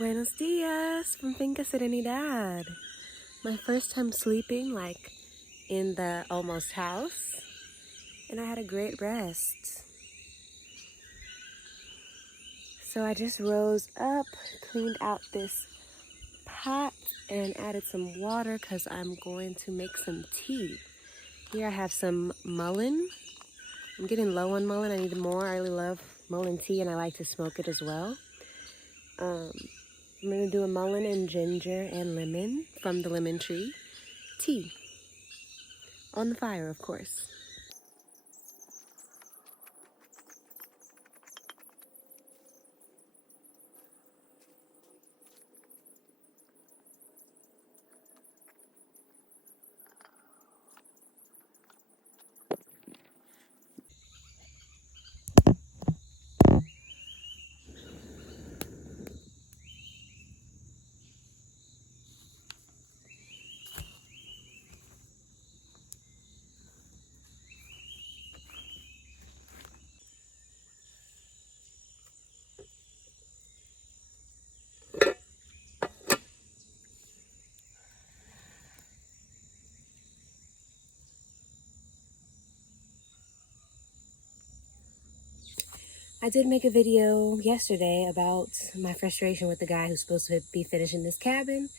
Buenos dias from Finca Serenidad. My first time sleeping like in the almost house, and I had a great rest. So I just rose up, cleaned out this pot, and added some water because I'm going to make some tea. Here I have some mullein. I'm getting low on mullein. I need more. I really love mullein tea, and I like to smoke it as well. I'm going to do a mullein and ginger and lemon from the lemon tree tea. On the fire, of course. I did make a video yesterday about my frustration with the guy who's supposed to be finishing this cabin.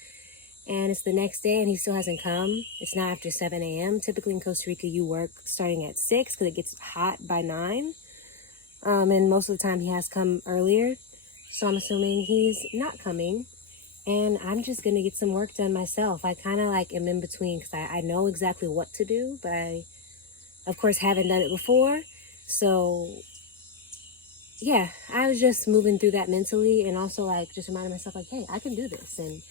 And it's the next day and he still hasn't come. It's now after 7 a.m. Typically in Costa Rica, you work starting at 6 because it gets hot by 9. And most of the time he has come earlier. So I'm assuming he's not coming. And I'm just going to get some work done myself. I kind of like am in between because I know exactly what to do. But I, of course, haven't done it before. So yeah, I was just moving through that mentally and also like just reminding myself like, hey, I can do this. And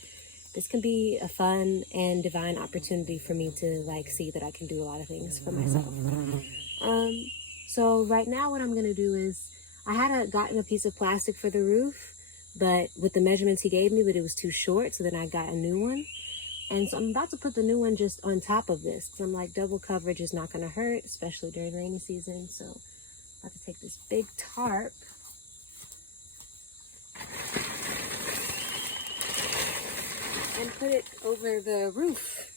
this can be a fun and divine opportunity for me to like see that I can do a lot of things for myself. So right now what I'm going to do is I had gotten a piece of plastic for the roof, but with the measurements he gave me, but it was too short. So then I got a new one. And so I'm about to put the new one just on top of this. Cause I'm like, double coverage is not going to hurt, especially during rainy season. So I'm about to take this big tarp and put it over the roof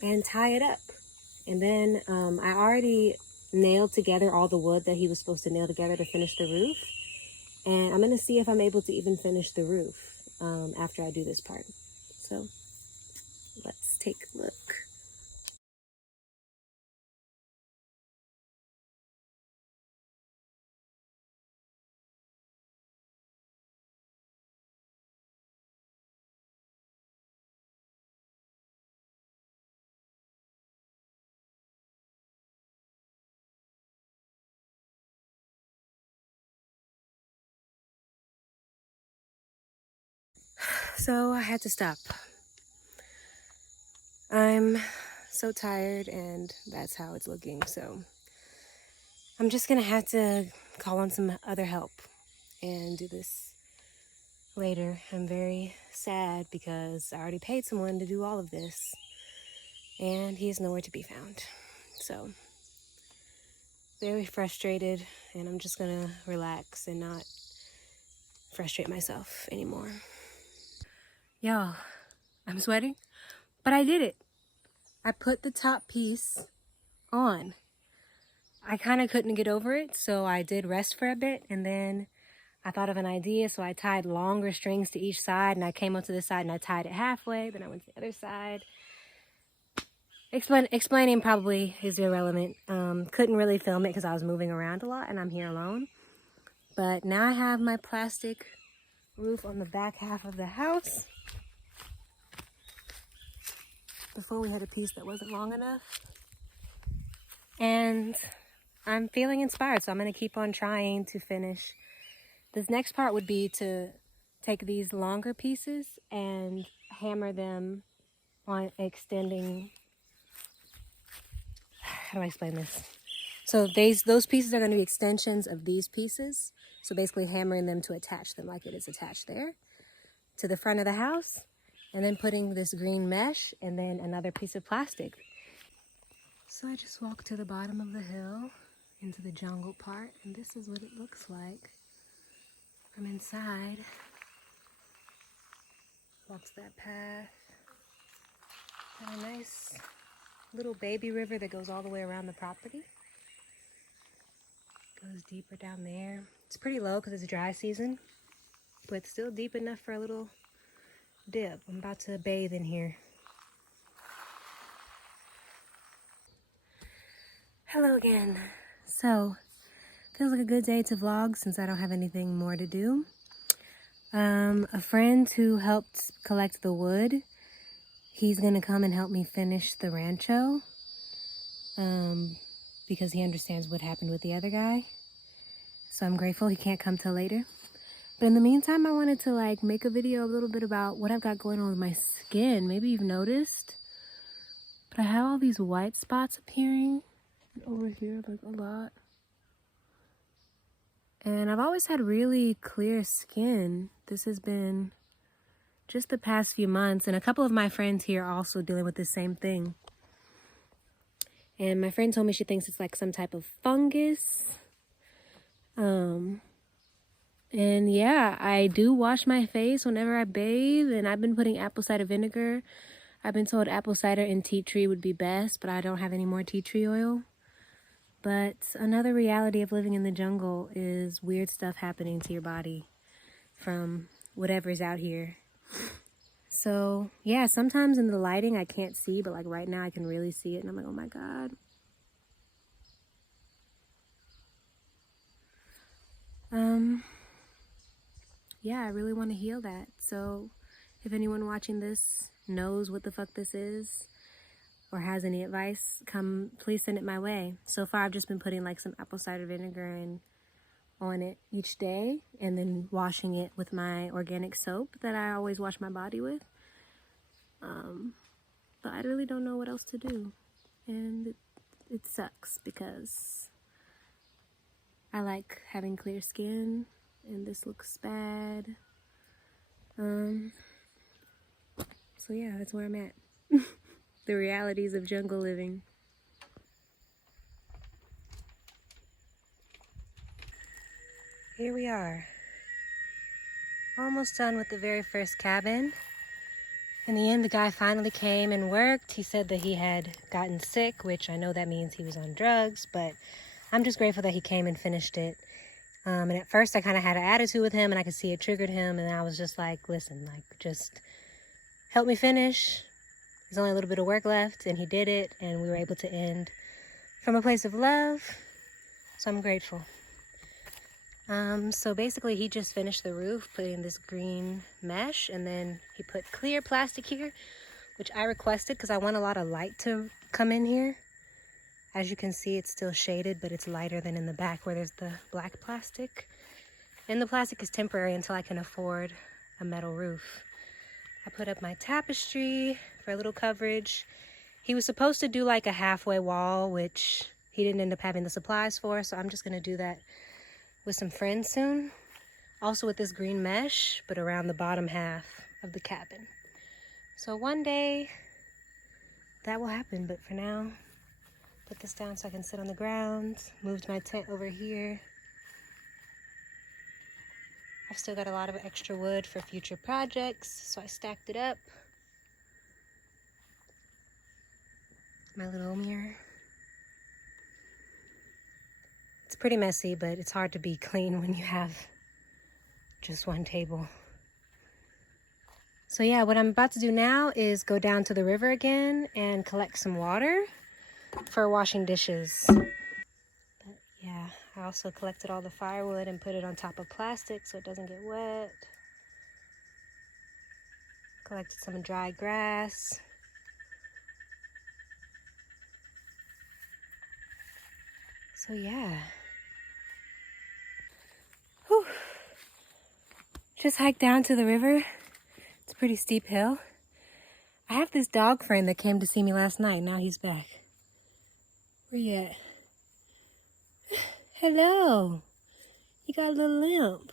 and tie it up. And then I already nailed together all the wood that he was supposed to nail together to finish the roof. And I'm going to see if I'm able to even finish the roof after I do this part. So let's take a look. So I had to stop. I'm so tired and that's how it's looking. So I'm just going to have to call on some other help and do this later. I'm very sad because I already paid someone to do all of this and he is nowhere to be found. So very frustrated, and I'm just going to relax and not frustrate myself anymore. Y'all, I'm sweating, but I did it. I put the top piece on. I kind of couldn't get over it, so I did rest for a bit, and then I thought of an idea, so I tied longer strings to each side, and I came up to this side and I tied it halfway, then I went to the other side. Explaining probably is irrelevant. Couldn't really film it because I was moving around a lot and I'm here alone. But now I have my plastic roof on the back half of the house. Before we had a piece that wasn't long enough. And I'm feeling inspired, so I'm going to keep on trying to finish. This next part would be to take these longer pieces and hammer them on extending. How do I explain this? So those pieces are going to be extensions of these pieces. So basically hammering them to attach them like it is attached there to the front of the house. And then putting this green mesh and then another piece of plastic. So I just walked to the bottom of the hill into the jungle part. And this is what it looks like from inside. Blocks that path. Got a nice little baby river that goes all the way around the property. Goes deeper down there. It's pretty low because it's dry season, but still deep enough for a little dip. I'm about to bathe in here. Hello again. So, feels like a good day to vlog since I don't have anything more to do. A friend who helped collect the wood, he's gonna come and help me finish the rancho, because he understands what happened with the other guy. So I'm grateful he can't come till later. But in the meantime, I wanted to make a video a little bit about what I've got going on with my skin. Maybe you've noticed, but I have all these white spots appearing over here, a lot. And I've always had really clear skin. This has been just the past few months, and a couple of my friends here are also dealing with the same thing. And my friend told me she thinks it's like some type of fungus. And yeah, I do wash my face whenever I bathe, and I've been putting apple cider vinegar. I've been told apple cider and tea tree would be best, but I don't have any more tea tree oil. But another reality of living in the jungle is weird stuff happening to your body from whatever's out here. So yeah, sometimes in the lighting I can't see, but right now I can really see it, and I'm like, oh my God. Yeah, I really want to heal that. So if anyone watching this knows what the fuck this is or has any advice, please send it my way. So far I've just been putting some apple cider vinegar on it each day, and then washing it with my organic soap that I always wash my body with. But I really don't know what else to do, and it sucks because I like having clear skin, and this looks bad. So yeah, that's where I'm at. The realities of jungle living. Here we are, almost done with the very first cabin. In the end, the guy finally came and worked. He said that he had gotten sick, which I know that means he was on drugs, but I'm just grateful that he came and finished it. And at first I kind of had an attitude with him, and I could see it triggered him, and I was just like, listen, just help me finish. There's only a little bit of work left, and he did it, and we were able to end from a place of love. So I'm grateful. So basically he just finished the roof, putting this green mesh, and then he put clear plastic here, which I requested because I want a lot of light to come in here. As you can see, it's still shaded, but it's lighter than in the back where there's the black plastic. And the plastic is temporary until I can afford a metal roof. I put up my tapestry for a little coverage. He was supposed to do a halfway wall, which he didn't end up having the supplies for, so I'm just gonna do that with some friends soon. Also with this green mesh, but around the bottom half of the cabin. So one day that will happen, but for now, put this down so I can sit on the ground. Moved my tent over here. I've still got a lot of extra wood for future projects, so I stacked it up. My little mirror. It's pretty messy, but it's hard to be clean when you have just one table. So yeah, what I'm about to do now is go down to the river again and collect some water for washing dishes. But yeah, I also collected all the firewood and put it on top of plastic so it doesn't get wet. Collected some dry grass. So yeah. Whew. Just hiked down to the river. It's a pretty steep hill. I have this dog friend that came to see me last night. Now he's back. Where you at? Hello. You got a little limp.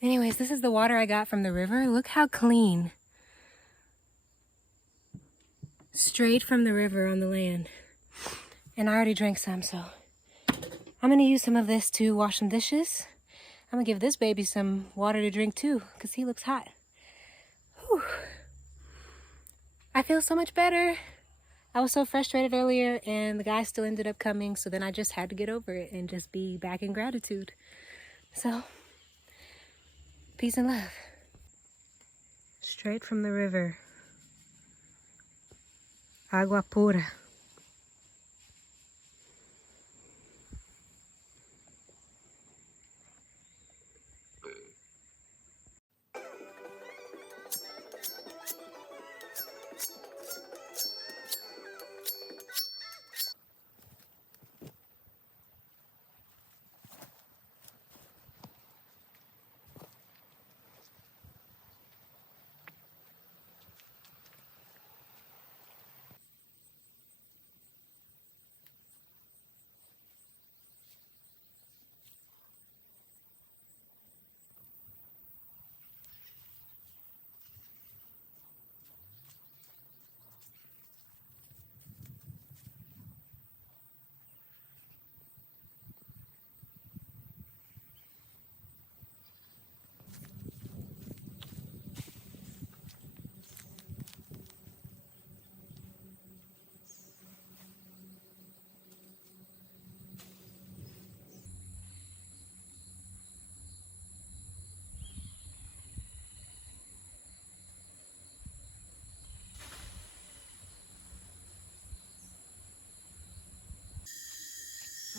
Anyways, this is the water I got from the river. Look how clean. Straight from the river on the land. And I already drank some, so I'm gonna use some of this to wash some dishes. I'm gonna give this baby some water to drink too, because he looks hot. I feel so much better. I was so frustrated earlier and the guy still ended up coming, so then I just had to get over it and just be back in gratitude. So, peace and love. Straight from the river. Agua pura.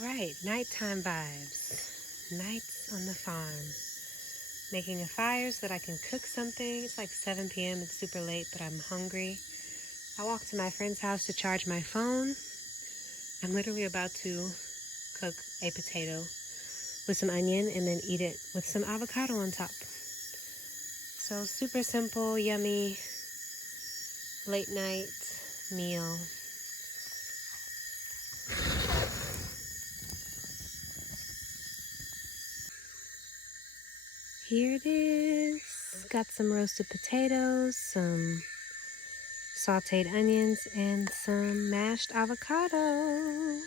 Right, nighttime vibes. Nights on the farm. Making a fire so that I can cook something. It's like 7 p.m. It's super late, but I'm hungry. I walked to my friend's house to charge my phone. I'm literally about to cook a potato with some onion and then eat it with some avocado on top. So super simple, yummy, late night meal. Here it is. Got some roasted potatoes, some sauteed onions, and some mashed avocado.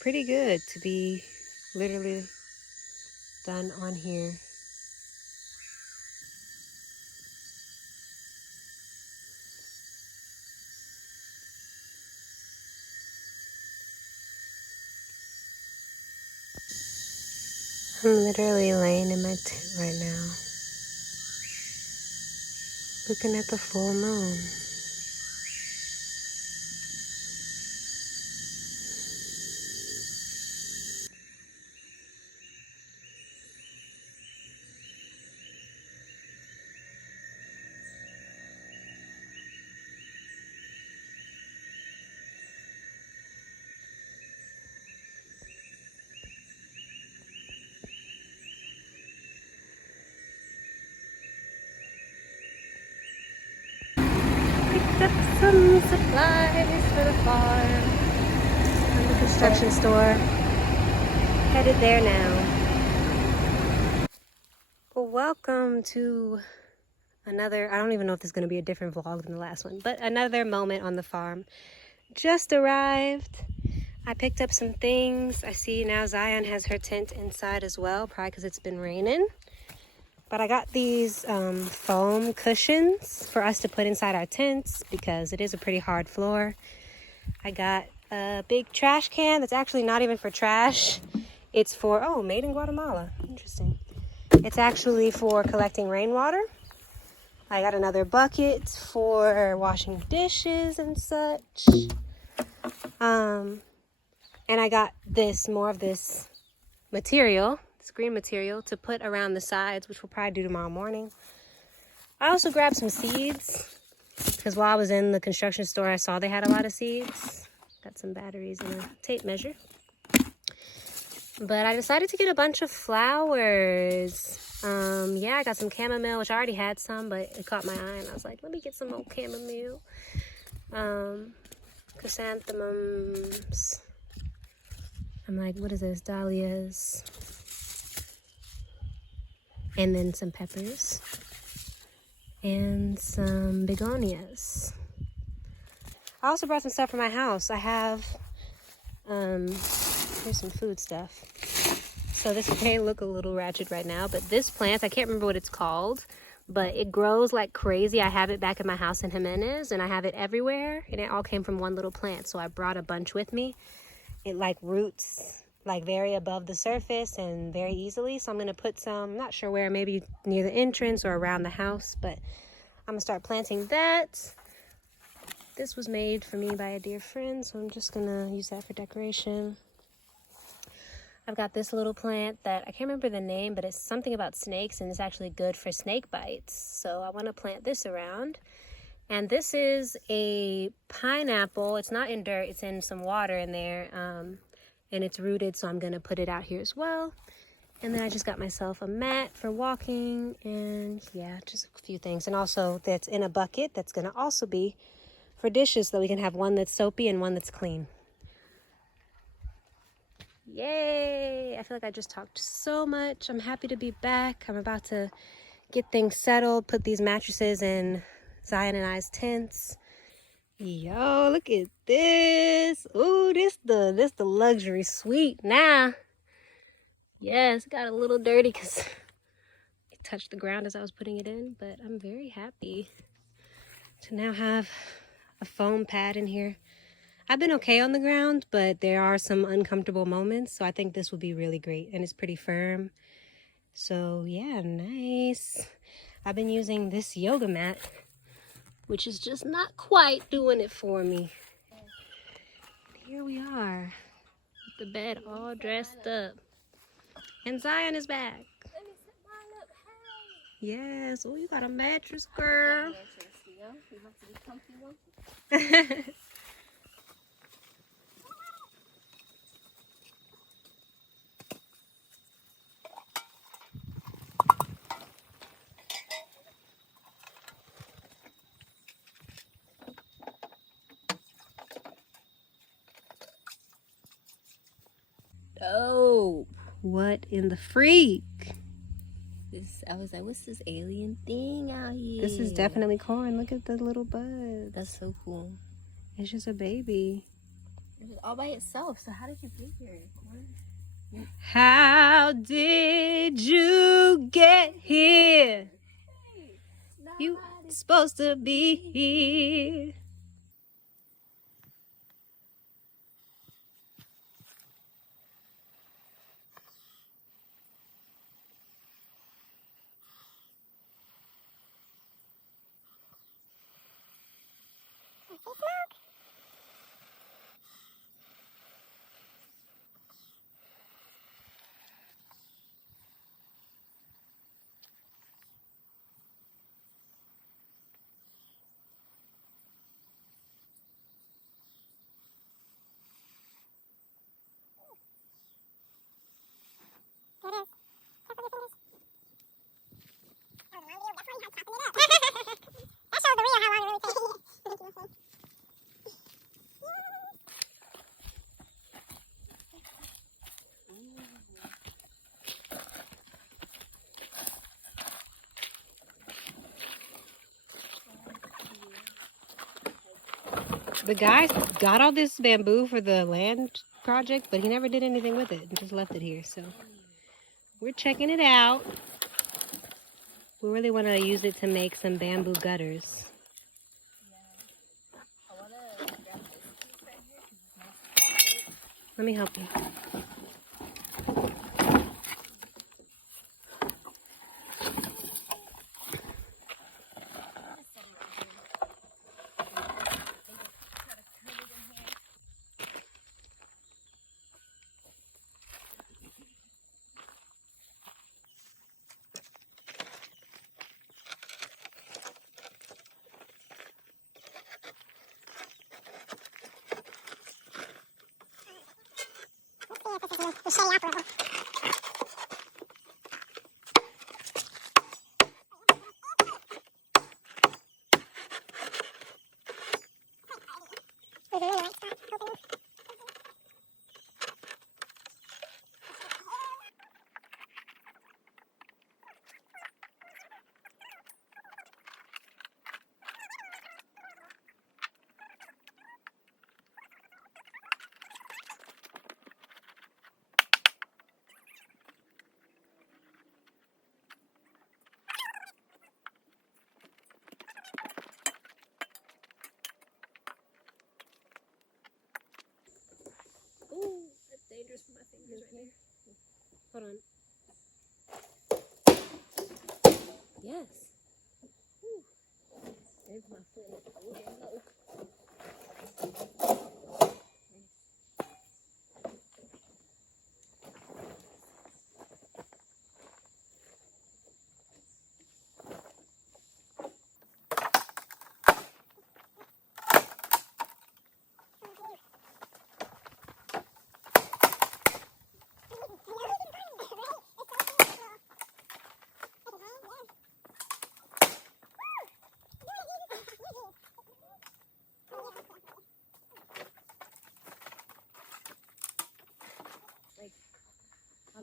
Pretty good to be literally done on here. I'm literally laying in my tent right now, looking at the full moon. Picked up some supplies for the farm from the construction store. Headed there now. Well, welcome to another, I don't even know if this is going to be a different vlog than the last one, but another moment on the farm. Just arrived. I picked up some things. I see now Zion has her tent inside as well, probably because it's been raining. But I got these foam cushions for us to put inside our tents because it is a pretty hard floor. I got a big trash can that's actually not even for trash. It's for, oh, made in Guatemala. Interesting. It's actually for collecting rainwater. I got another bucket for washing dishes and such. And I got this, more of this material, this green material, to put around the sides, which we'll probably do tomorrow morning. I also grabbed some seeds because while I was in the construction store, I saw they had a lot of seeds. Got some batteries and a tape measure. But I decided to get a bunch of flowers. Yeah, I got some chamomile, which I already had some, but it caught my eye, and I was like, let me get some more chamomile. Chrysanthemums. I'm like, what is this? Dahlias. And then some peppers. And some begonias. I also brought some stuff from my house. I have, here's some food stuff. So this may look a little ratchet right now, but this plant, I can't remember what it's called, but it grows like crazy. I have it back in my house in Jimenez, and I have it everywhere, and it all came from one little plant. So I brought a bunch with me. It like roots like very above the surface and very easily. So I'm gonna put some, I'm not sure where, maybe near the entrance or around the house, but I'm gonna start planting that. This was made for me by a dear friend, so I'm just gonna use that for decoration. I've got this little plant that I can't remember the name, but it's something about snakes, and it's actually good for snake bites. So I want to plant this around. And this is a pineapple. It's not in dirt, it's in some water in there, and it's rooted, so I'm going to put it out here as well. And then I just got myself a mat for walking, and yeah, just a few things. And also that's in a bucket that's going to also be for dishes, so we can have one that's soapy and one that's clean. Yay! I feel like I just talked so much. I'm happy to be back. I'm about to get things settled, put these mattresses in Zion and I's tents. Yo, look at this. Ooh, this the luxury suite now. Yes, it got a little dirty because it touched the ground as I was putting it in, but I'm very happy to now have a foam pad in here. I've been okay on the ground, but there are some uncomfortable moments, so I think this will be really great, and it's pretty firm. So yeah, nice. I've been using this yoga mat, which is just not quite doing it for me. Here we are, with the bed all dressed up. And Zion is back. Let me set mine up. Hey. Yes, oh, you got a mattress, girl. You have to be comfy. Oh, what in the freak? I was like, what's this alien thing out here? This is definitely corn. Look at the little bud. That's so cool. It's just a baby. It was all by itself. So how did you get here, corn? How did you get here? You supposed to be here. The guy got all this bamboo for the land project, but he never did anything with it and just left it here. So we're checking it out. We really want to use it to make some bamboo gutters. Let me help you. Hold on. Yes. Whew. There's my foot.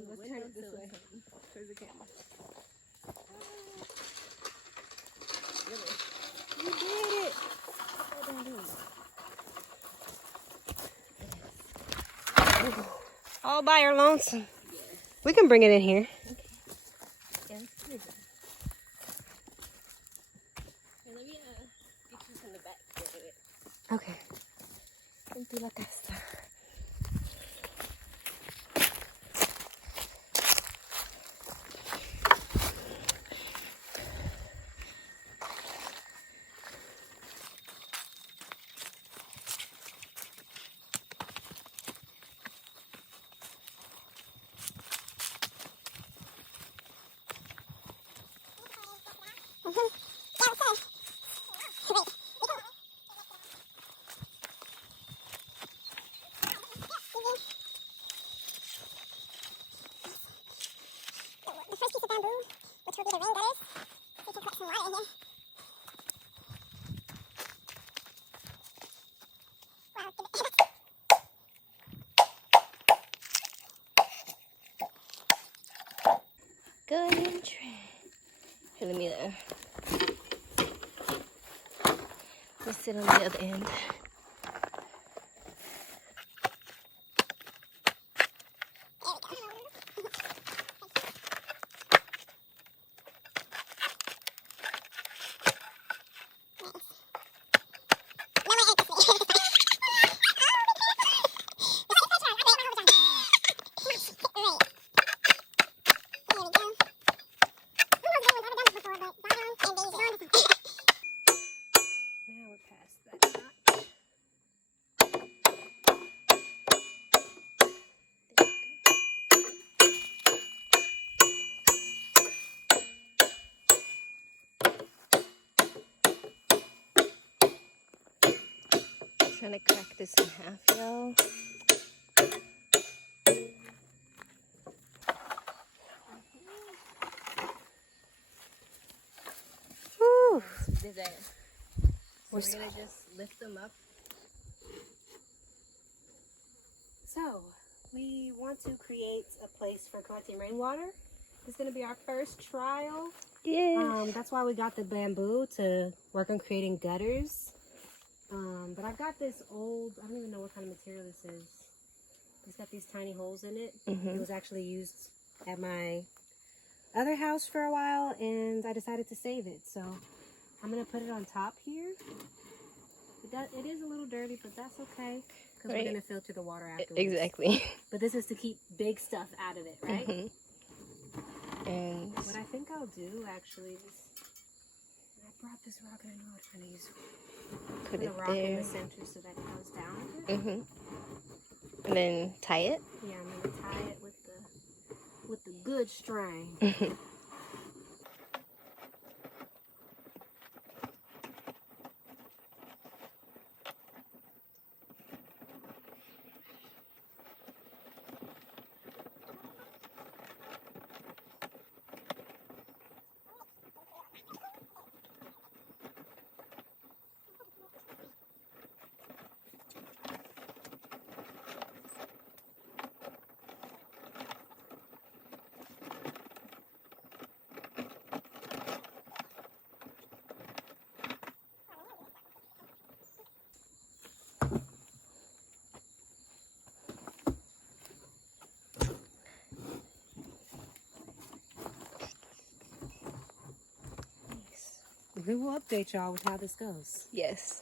Let's turn it this way. Towards the camera. You did it! All by your lonesome. Yeah. We can bring it in here. Okay. Yeah, here let me get you from the back. Okay. Into la casa. The first piece of bamboo, which will be the rain gutters, we can put some water in here. Good entry. Here, let me let's sit on the other end. Trying to crack this in half, y'all. Whew. We're gonna just lift them up. So, we want to create a place for collecting rainwater. This is gonna be our first trial. Yeah. That's why we got the bamboo to work on creating gutters. But I've got this old, I don't even know what kind of material this is. It's got these tiny holes in it. It was actually used at my other house for a while, and I decided to save it. So I'm going to put it on top here. It is a little dirty, but that's okay, because we're going to filter the water afterwards. Exactly. But this is to keep big stuff out of it, right? And what I think I'll do, actually, is I brought this rock and I know what I'm going to use. Put a rock in the center so that it goes down. And then tie it? Yeah, I'm going to tie it with the good string. We will update y'all with how this goes. Yes.